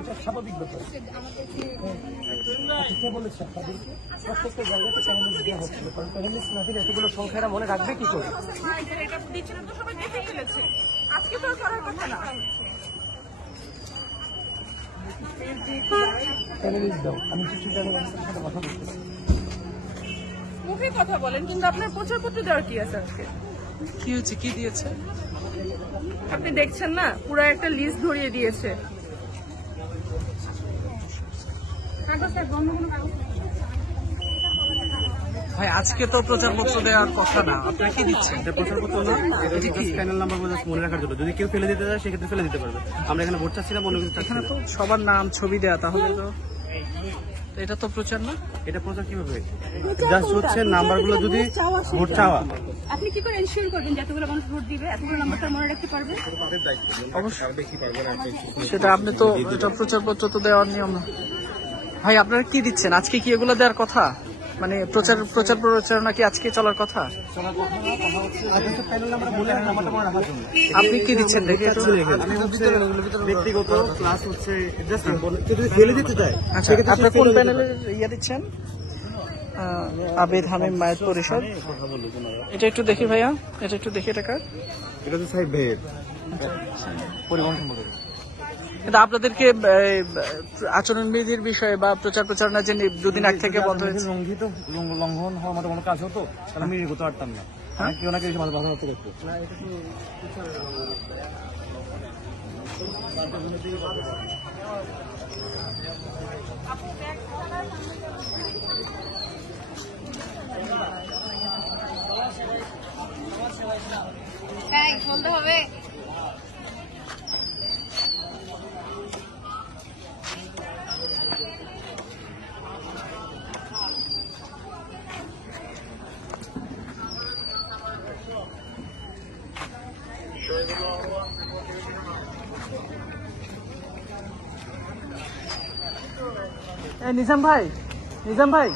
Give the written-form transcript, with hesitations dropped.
এটা স্বাভাবিক ব্যাপার। বলেছে আপনাদেরকে প্রত্যেকটা জায়গাতে প্যানেলিস্ট দেওয়া হচ্ছিল, কারণ প্যানেলিস্ট না দিলে এতগুলো সংখ্যারা মনে রাখবে কি করে? প্যানেলিস্ট দাও, আমি কিছু জানি সাথে কথা বলতে পারি। মুখে কথা বলেন, কিন্তু আপনার প্রচারপত্র দেওয়ার কি আছে আজকে? কি হচ্ছে, কি দিয়েছে আপনি দেখছেন না, পুরো একটা লিস্ট ধরিয়ে দিয়েছে। ভাই আজকে তো প্রচারপত্র দেওয়ার কথা না, আপনারা কি দিচ্ছেন? প্রচারপত্র না, এটা কি প্যানেল নাম্বার মনে রাখার জন্য, যদি কেউ ফেলে দিতে চায় সেক্ষেত্রে ফেলে দিতে পারবে। আমরা এখানে ভোট চাচ্ছিলাম, অন্য কিছু চাচ্ছি এখানে না। তো সবার নাম ছবি দেয়া, তাহলে তো এটা তো প্রচার না। এটা প্রচার কিভাবে? জাস্ট হচ্ছে নাম্বারগুলো যদি ভোট চাওয়া। আপনি কি করে এনশিওর করবেন যে এতগুলো মানুষ ভোট দিবে, এতগুলো নাম্বারটা মনে রাখতে পারবে? সেটা আপনি তো, এটা প্রচারপত্র তো দেওয়ার নিয়ম না। ভাই আপনারা কি দিচ্ছেন আজকে? কি এগুলো দেওয়ার কথা? মানে প্রচারণা কি আজকে চলার কথা? আপনি কি দিচ্ছেন দেখে একটু? ব্যক্তিগত ক্লাস হচ্ছে যদি ফেলে দিতে চায়। আচ্ছা, আপনার কোন প্যানেলের ইয়ে দিচ্ছেন? আবেদ হামিম মায়ের পরিষদ। এটা একটু দেখি ভাইয়া, এটা একটু দেখি। টাকা এটা তো সাহেব ভাইয়ের পরিবহন সম্পর্কে। কিন্তু আপনাদেরকে আচরণবিধির বিষয়ে বা প্রচারণা যে দুদিন আগ থেকে বন্ধ হয়েছে, লঙ্ঘন হওয়ার মতো কোনো কাজ হতো তাহলে আমি এগোতে পারতাম না। কেউ না কেউ বাধা হতে দেখতো। বলতে হবে। নিজাম ভাই